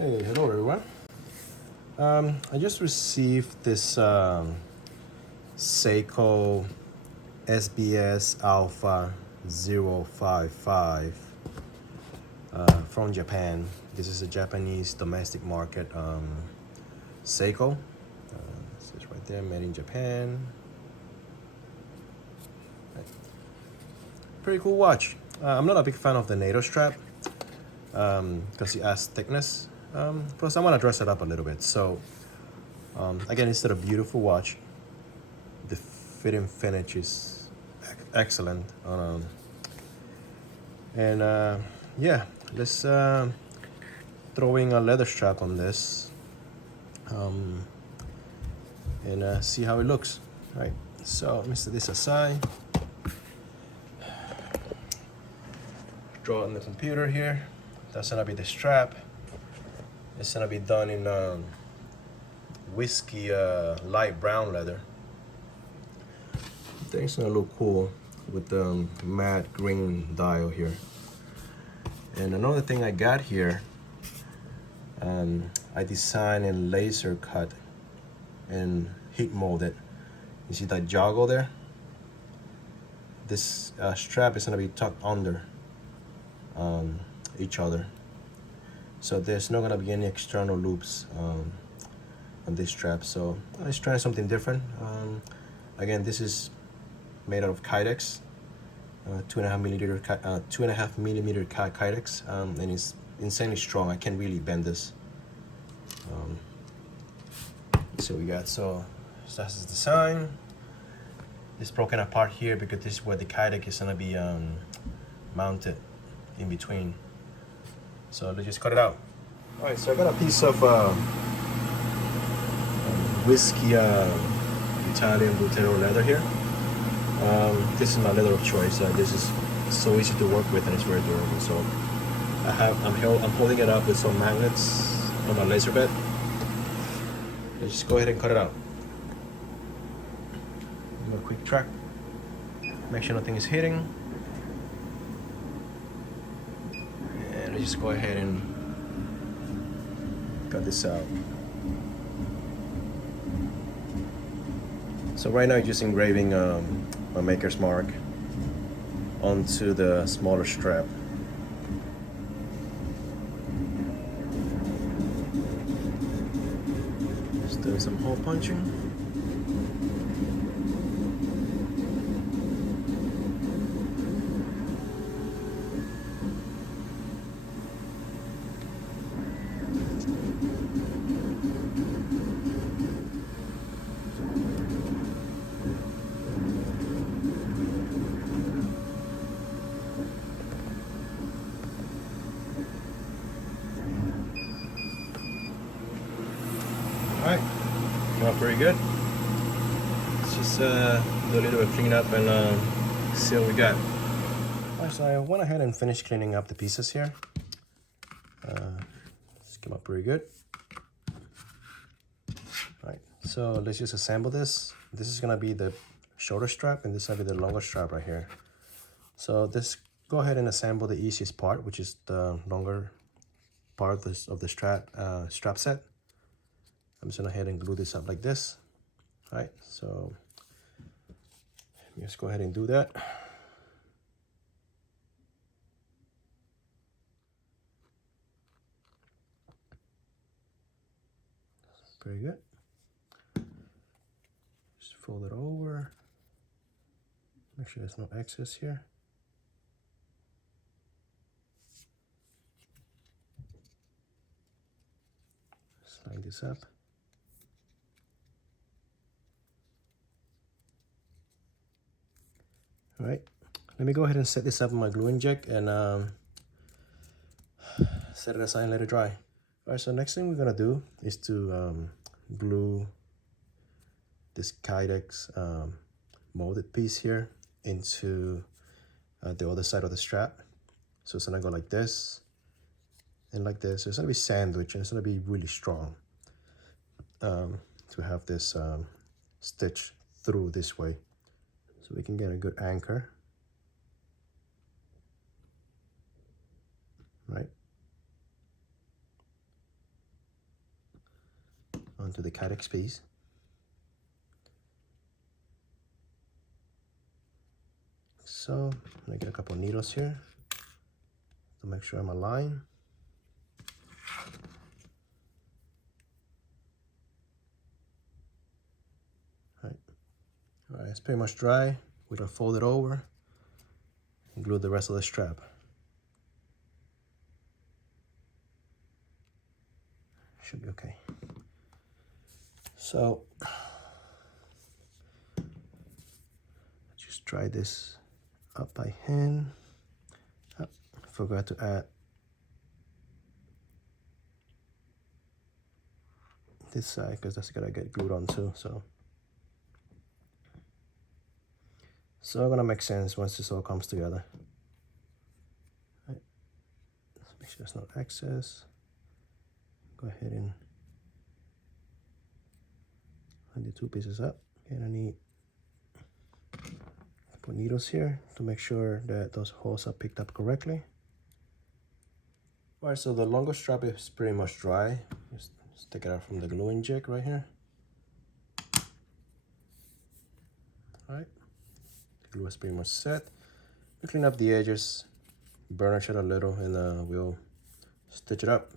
Hey, hello everyone. I just received this Seiko SBS Alpha 055 from Japan. This is a Japanese domestic market Seiko. This is right there, made in Japan. Pretty cool watch. I'm not a big fan of the NATO strap because it adds thickness. Plus, I want to dress it up a little bit. So, again, it's still a beautiful watch. The fitting finish is excellent. Yeah, let's throw in a leather strap on this and see how it looks. All right, so let me set this aside. Draw it on the computer here. That's gonna be the strap. It's gonna be done in whiskey light brown leather. I think it's gonna look cool with the matte green dial here. And another thing I got here, I designed and laser cut and heat molded. You see that joggle there? This strap is gonna be tucked under each other. So there's not gonna be any external loops on this strap. So let's try something different. Again, this is made out of Kydex, 2.5 millimeter Kydex, and it's insanely strong. I can't really bend this. So we got, so that's the design. It's broken apart here because this is where the Kydex is gonna be mounted in between. So let's just cut it out. All right, so I got a piece of Wiskey Italian Buttero Leather here. This is my leather of choice. This is so easy to work with and it's very durable. So I'm holding it up with some magnets on my laser bed. Let's just go ahead and cut it out. Do a quick track. Make sure nothing is hitting. And let's just go ahead and cut this out. So right now, just engraving a maker's mark onto the smaller strap. Just doing some hole punching. Alright, came out pretty good. Let's just do a little bit of clean up and see what we got. Alright, so I went ahead and finished cleaning up the pieces here. This came out pretty good. Alright, so let's just assemble this. This is gonna be the shoulder strap and this will be the longer strap right here. So let's go ahead and assemble the easiest part, which is the longer part of the strap set. I'm just gonna go ahead and glue this up like this. All right, so let's go ahead and do that. Very good. Just fold it over. Make sure there's no excess here. Slide this up. All right, let me go ahead and set this up in my glue inject and set it aside and let it dry. All right, so next thing we're gonna do is to glue this Kydex molded piece here into the other side of the strap. So it's gonna go like this and like this. So it's gonna be sandwiched and it's gonna be really strong to have this stitch through this way. So we can get a good anchor, right? onto the calyx piece. So I'm gonna get a couple of needles here to make sure I'm aligned. All right, it's pretty much dry. We're gonna fold it over and glue the rest of the strap. Should be okay. So just dry this up by hand. Oh, forgot to add this side because that's gotta get glued on too. So gonna make sense once this all comes together. Right. Let's make sure there's no excess. Go ahead and line the two pieces up. Okay, I need a couple needles here to make sure that those holes are picked up correctly. All right, so the longer strap is pretty much dry. Just take it out from the gluing jig right here. All right. Glue is pretty much set. We clean up the edges, burnish it a little, and we'll stitch it up.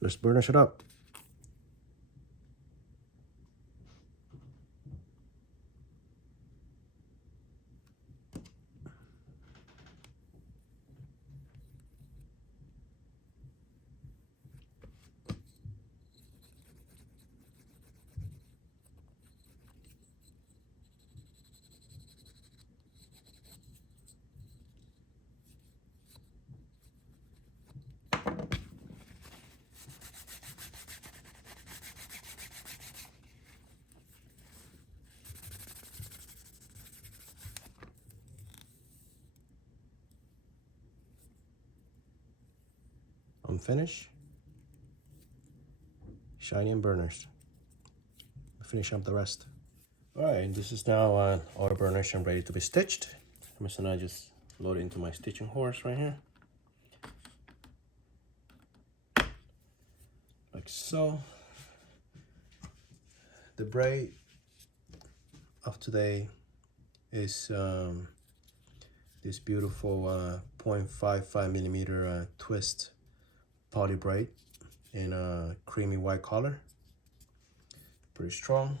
Let's burnish it up. I'm finished. Shiny and burnished. Finish up the rest. All right, and this is now auto burnished and ready to be stitched. I'm just gonna load it into my stitching horse right here. Like so. The braid of today is this beautiful 0.55 millimeter twist PolyBraid in a creamy white color. Pretty strong.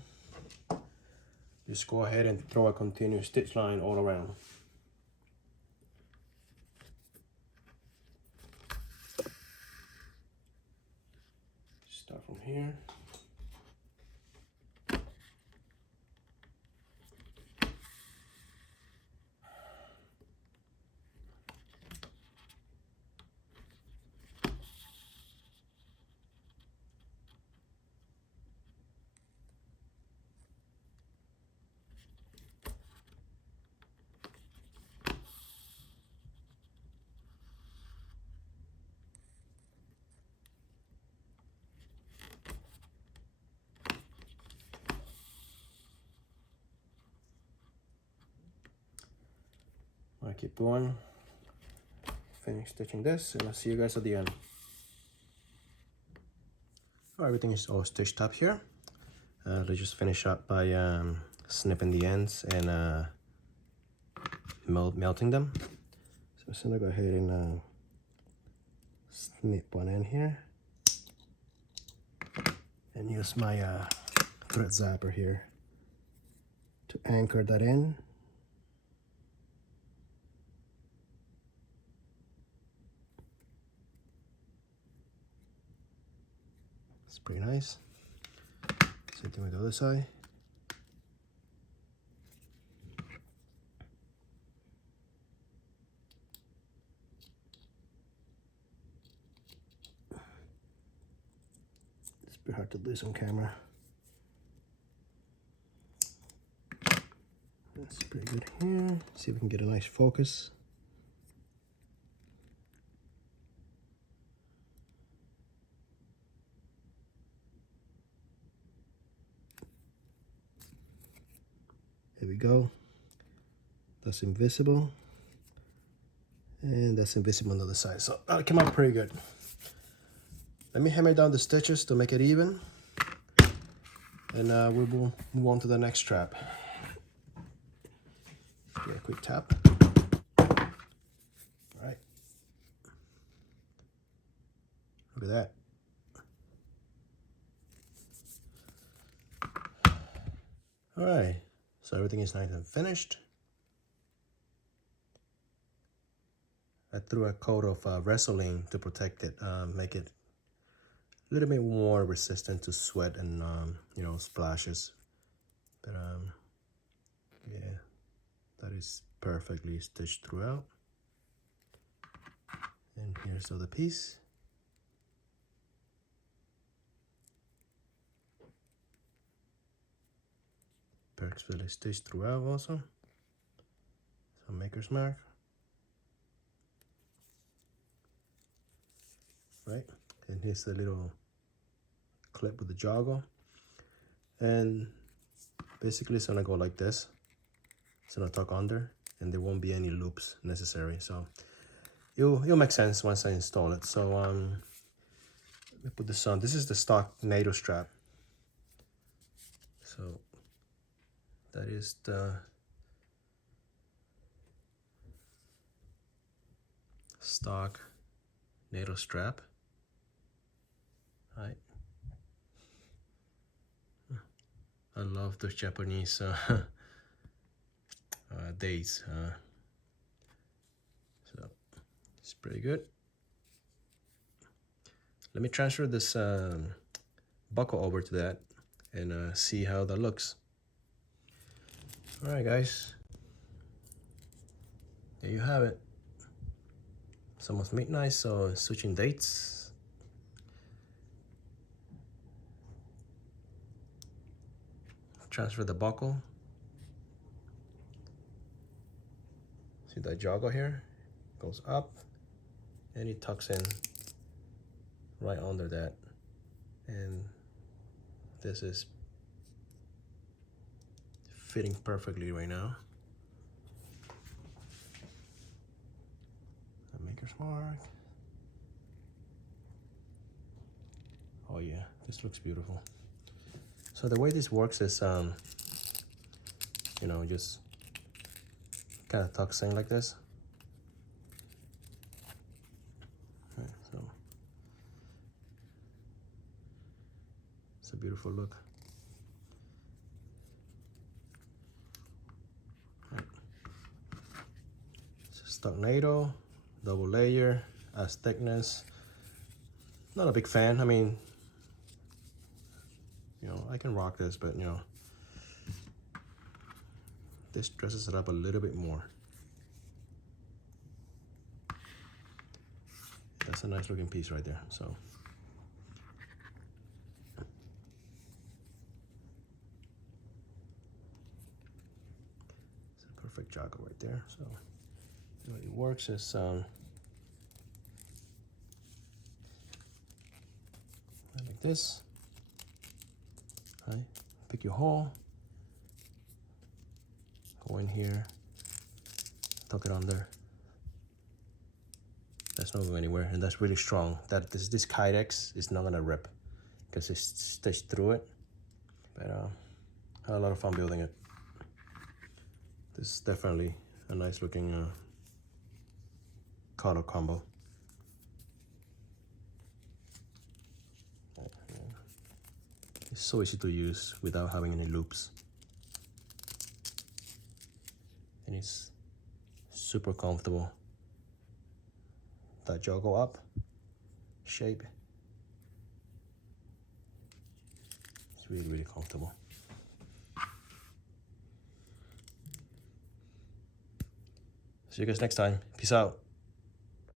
Just go ahead and throw a continuous stitch line all around. Start from here. I keep going, finish stitching this, and I'll see you guys at the end. All right, everything is all stitched up here. Let's just finish up by snipping the ends and melting them. So I'm just gonna go ahead and snip one end here, and use my thread zapper here to anchor that in. It's pretty nice. Same thing with the other side. It's pretty hard to lose on camera. It's pretty good here. See if we can get a nice focus. There we go. That's invisible. And that's invisible on the other side. So that came out pretty good. Let me hammer down the stitches to make it even. And we will move on to the next strap. Get a quick tap. All right. Look at that. All right. So everything is nice and finished. I threw a coat of Resolene to protect it, make it a little bit more resistant to sweat and you know, splashes. But yeah, that is perfectly stitched throughout. And here's the other piece. Perfectly stitched throughout also. So maker's mark. Right, and here's the little clip with the joggle, and basically it's gonna go like this. It's gonna tuck under, and there won't be any loops necessary. So it'll make sense once I install it. So let me put this on. This is the stock NATO strap. So that is the stock NATO strap. Right. I love those Japanese dates. So it's pretty good. Let me transfer this buckle over to that and see how that looks. All right, guys. There you have it. It's almost midnight, so switching dates. Transfer the buckle. See that joggle here? Goes up and it tucks in right under that. And this is fitting perfectly right now. The maker's mark. Oh yeah, this looks beautiful. So the way this works is, you know, just kind of tucks in like this. Right, so it's a beautiful look. Right. So stock NATO, double layer, as thickness. Not a big fan. I mean, you know, I can rock this, but you know, this dresses it up a little bit more. That's a nice looking piece right there. So it's a perfect joggle right there. So the way it works is like this. Right, pick your hole, go in here, tuck it under. That's not going anywhere, and that's really strong. This Kydex is not gonna rip because it's stitched through it. But I had a lot of fun building it. This is definitely a nice looking color combo. It's so easy to use without having any loops. And it's super comfortable. That joggle up shape. It's really, really comfortable. See you guys next time. Peace out.